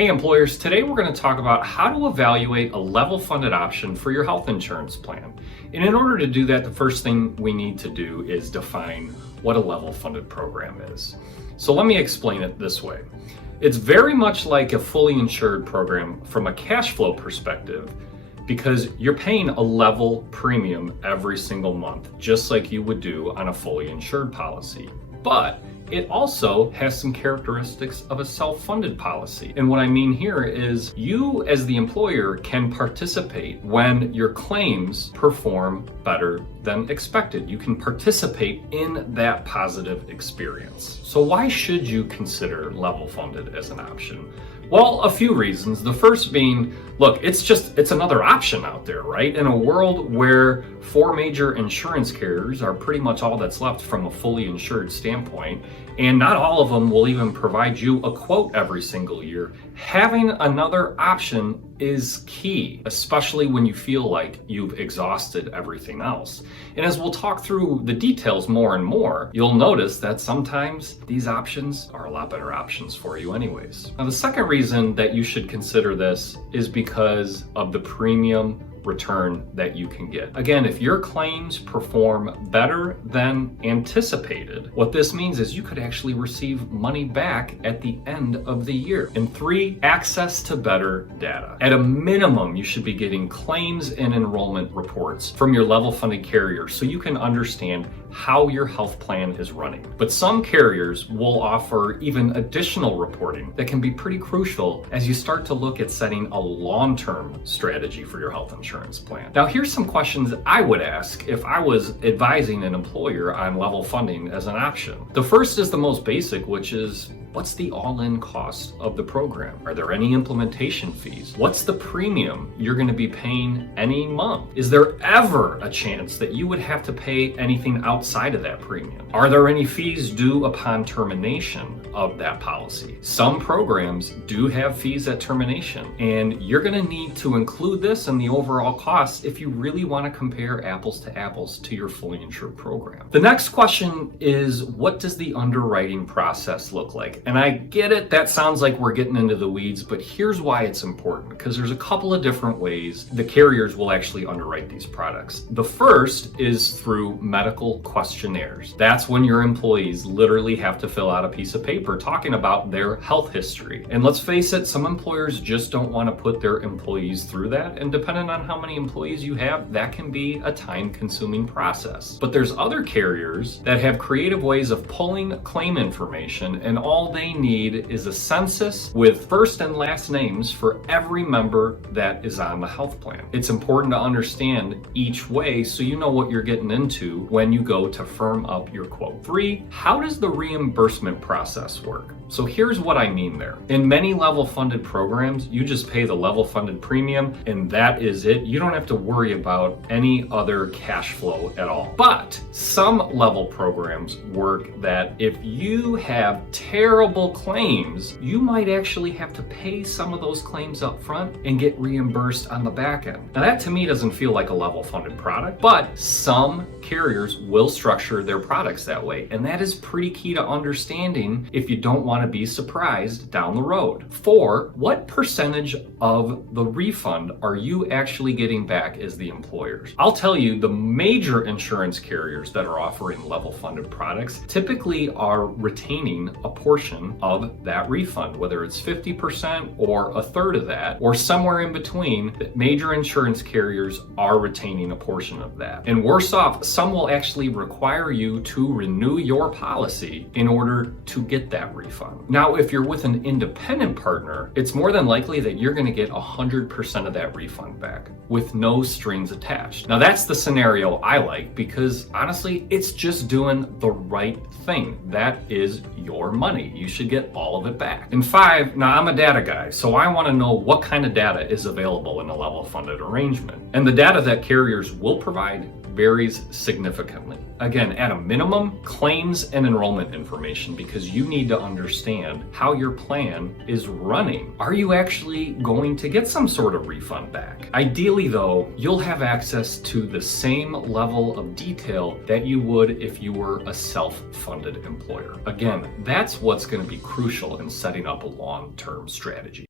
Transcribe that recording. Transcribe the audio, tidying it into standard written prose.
Hey employers, today we're going to talk about how to evaluate a level funded option for your health insurance plan. And in order to do that, the first thing we need to do is define what a level funded program is. So let me explain it this way. It's very much like a fully insured program from a cash flow perspective, because you're paying a level premium every single month, just like you would do on a fully insured policy. But it also has some characteristics of a self-funded policy. And what I mean here is you as the employer can participate when your claims perform better than expected. You can participate in that positive experience. So why should you consider level funded as an option? Well, a few reasons. The first being, look, it's another option out there, right? In a world where 4 major insurance carriers are pretty much all that's left from a fully insured standpoint, and not all of them will even provide you a quote every single year, having another option is key, especially when you feel like you've exhausted everything else. And as we'll talk through the details more and more, you'll notice that sometimes these options are a lot better options for you anyways. Now, the second reason that you should consider this is because of the premium return that you can get. Again, if your claims perform better than anticipated, what this means is you could actually receive money back at the end of the year. And 3, access to better data. At a minimum, you should be getting claims and enrollment reports from your level funded carrier so you can understand how your health plan is running. But some carriers will offer even additional reporting that can be pretty crucial as you start to look at setting a long-term strategy for your health insurance plan. Now, here's some questions I would ask if I was advising an employer on level funding as an option. The first is the most basic, which is, what's the all-in cost of the program? Are there any implementation fees? What's the premium you're going to be paying any month? Is there ever a chance that you would have to pay anything outside of that premium? Are there any fees due upon termination of that policy? Some programs do have fees at termination, and you're going to need to include this in the overall cost if you really want to compare apples to apples to your fully insured program. The next question is, what does the underwriting process look like? And I get it, that sounds like we're getting into the weeds, but here's why it's important, because there's a couple of different ways the carriers will actually underwrite these products. The first is through medical questionnaires. That's when your employees literally have to fill out a piece of paper talking about their health history. And let's face it, some employers just don't want to put their employees through that. And depending on how many employees you have, that can be a time-consuming process. But there's other carriers that have creative ways of pulling claim information, and all they need is a census with first and last names for every member that is on the health plan. It's important to understand each way so you know what you're getting into when you go to firm up your quote. 3, how does the reimbursement process work? So here's what I mean there. In many level funded programs, you just pay the level funded premium and that is it. You don't have to worry about any other cash flow at all. But some level programs work that if you have terrible claims, you might actually have to pay some of those claims up front and get reimbursed on the back end. Now that to me doesn't feel like a level funded product, but some carriers will structure their products that way. And that is pretty key to understanding if you don't want to be surprised down the road. 4, what percentage of the refund are you actually getting back as the employers? I'll tell you, the major insurance carriers that are offering level funded products typically are retaining a portion of that refund, whether it's 50% or a third of that, or somewhere in between. Major insurance carriers are retaining a portion of that. And worse off, some will actually require you to renew your policy in order to get that refund. Now, if you're with an independent partner, it's more than likely that you're going to get 100% of that refund back with no strings attached. Now, that's the scenario I like because honestly, it's just doing the right thing. That is your money. You should get all of it back. And 5, now I'm a data guy, so I want to know what kind of data is available in a level funded arrangement. And the data that carriers will provide varies significantly. Again, at a minimum, claims and enrollment information, because you need to understand how your plan is running. Are you actually going to get some sort of refund back? Ideally though, you'll have access to the same level of detail that you would if you were a self-funded employer. Again, that's what's going to be crucial in setting up a long-term strategy.